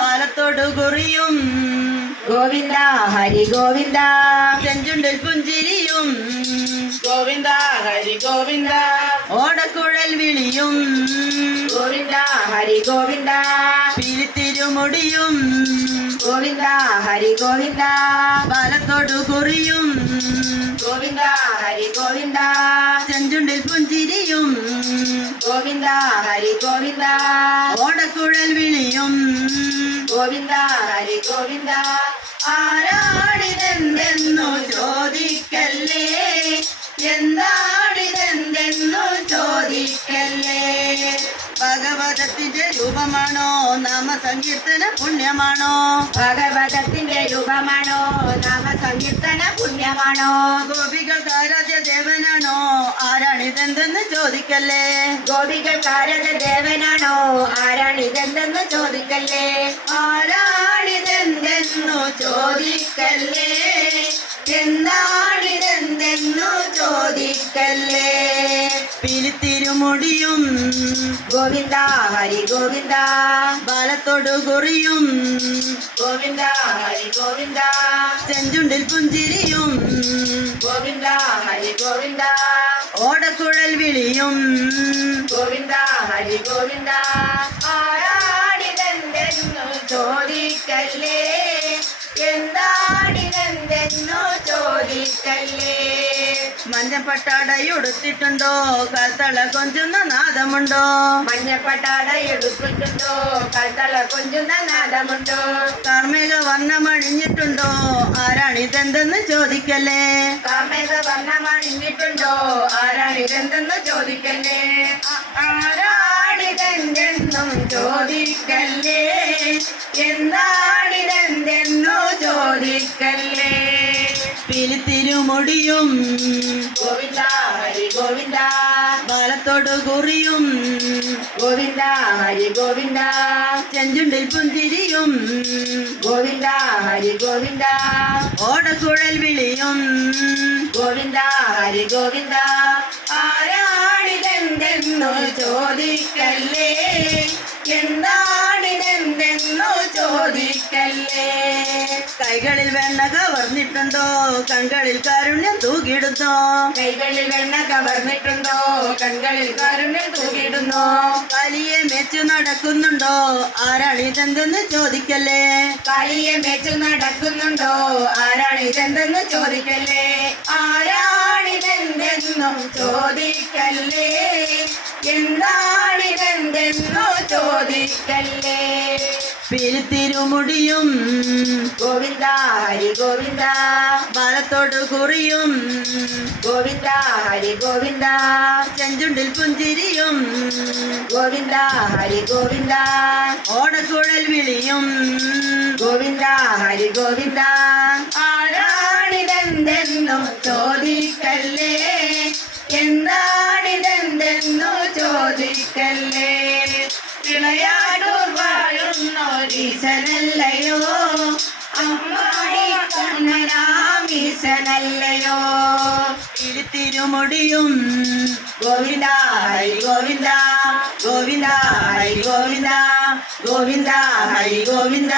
പാലത്തോട് കുറിയും ഗോവിന്ദ ഹരി ഗോവിന്ദ ചെഞ്ചുണ്ടിൽ പുഞ്ചിരിയും ഗോവിന്ദ ഹരി ഗോവിന്ദ ഓടക്കുഴൽ വിളിയും ഗോവിന്ദ ഹരി ഗോവിന്ദ പിലിത്തിരുമുടിയും ഗോവിന്ദ ഹരി ഗോവിന്ദ പാലത്തോട് കുറിയും ഗോവിന്ദ ഹരി ഗോവിന്ദ ചെഞ്ചുണ്ടിൽ പുഞ്ചിരിയും ഗോവിന്ദ ഹരി ഗോവിന്ദ ഓടക്കുഴൽ വിളിയും ഗോവിന്ദ ഹരി ഗോവിന്ദ ആരാണിതെന്തെന്നു ചോദിക്കല്ലേ, എന്താണിതെന്തെന്നു ചോദിക്കല്ലേ. ഭഗവതത്തിന്റെ രൂപമാണോ നാമസങ്കീർത്തന പുണ്യമാണോ? ഭഗവതത്തിന്റെ രൂപമാണോ നാമസങ്കീർത്തന പുണ്യമാണോ? ഗോപികൾക്ക് ആരാധ്യ ദേവനാണോ ആരാണിതെന്തെന്ന് ചോദിക്കല്ലേ. ഗോപികൾക്ക് ആരാധ്യ ദേവനാണോ ആരാണിതെന്തെന്ന് ചോദിക്കല്ലേ. ആരാണിതെന്തെന്നു ചോദിക്കല്ലേ, എന്താണിതെന്തെന്നു ചോദിക്കല്ലേ. പിലിത്തിരുമുടിയും ഗോവിന്ദ ഹരി ഗോവിന്ദ ബാലത്തോടു കുറിയും ഗോവിന്ദ ഹരി ഗോവിന്ദ ചെഞ്ചുണ്ടിൽ പുഞ്ചിരിയും ഗോവിന്ദ ഹരി ഗോവിന്ദ ഓടക്കുഴൽ വിളിയും ഗോവിന്ദ ഹരി ഗോവിന്ദ ആരാണിതെന്തെന്നു ചോദിക്കല്ലേ, എന്താണിതെന്തെന്നു ചോദിക്കല്ലേ. മഞ്ഞപ്പട്ടാടയുടുത്തിട്ടുണ്ടോ കാൽത്തള കൊഞ്ചുന്ന നാദമുണ്ടോ? മഞ്ഞപ്പട്ടാട എടുത്തിട്ടുണ്ടോ കൽത്തള കൊഞ്ചുന്ന നാദമുണ്ടോ? കാർമേഘ വർണ്ണമണിഞ്ഞിട്ടുണ്ടോ ആരാണിതെന്തെന്ന് ചോദിക്കല്ലേ. കാർമേഘ വർണ്ണമണിഞ്ഞിട്ടുണ്ടോ ആരാണിതെന്തെന്ന് ചോദിക്കല്ലേ. ആരാണിതെന്തെന്നും ചോദിക്കല്ലേ, എന്താണിതെന്തെന്നു ചോദിക്കല്ലേ. പിലിത്തിരുമുടിയും ഗോവിന്ദ ഹരി ഗോവിന്ദ ബാലത്തോടു കുറിയും ഗോവിന്ദ ഹരി ഗോവിന്ദ ചെഞ്ചുണ്ടിൽ പുഞ്ചിരിയും ഗോവിന്ദ ഹരി ഗോവിന്ദ ഓടക്കുഴൽ വിളിയും ഗോവിന്ദ ഹരി ഗോവിന്ദ ആരാണിതെന്തെന്നു ചോദിക്കല്ലേ, എന്താണിതെന്തെന്നു ചോദിക്കല്ലേ. കൈകളിൽ വെണ്ണ കവർന്നിട്ടുണ്ടോ കൺകളിൽ കാരുണ്യം തൂകിടുന്നോ? കൈകളിൽ വെണ്ണ കവർന്നിട്ടുണ്ടോ കൺകളിൽ കാരുണ്യം തൂകിടുന്നോ? കാലിയെ മേച്ചു നടക്കുന്നുണ്ടോ ആരാണിതെന്തെന്ന് ചോദിക്കല്ലേ. കാലിയെ മേച്ചു നടക്കുന്നുണ്ടോ ആരാണിതെന്തെന്ന് ചോദിക്കല്ലേ. ആരാണിതെന്തെന്നും ചോദിക്കല്ലേ, എന്താണിതെന്തെന്നു ചോദിക്കല്ലേ. പിലിത്തിരുമുടിയും ഗോവിന്ദ ഹരി ഗോവിന്ദ ബാലത്തോടു കുറിയും ഗോവിന്ദ ഹരി ഗോവിന്ദ ചെഞ്ചുണ്ടിൽ പുഞ്ചിരിയും ഗോവിന്ദ ഹരി ഗോവിന്ദ ഓടക്കുഴൽ വിളിയും ഗോവിന്ദ ഹരി ഗോവിന്ദ ആരാണിതെന്തെന്നും ചോദിക്കല്ലേ, എന്താണിതെന്തെന്നു ചോദിക്കല്ലേ. ഇളയാടൂർ വാഴുന്നോരീശനല്ലയോ അമ്മാടി കണ്ണനാമീശനല്ലയോ. പിലിത്തിരുമുടിയും ഗോവിന്ദ ഹരി ഗോവിന്ദ ഗോവിന്ദ ഹരി ഗോവിന്ദ ഗോവിന്ദ ഹരി ഗോവിന്ദ.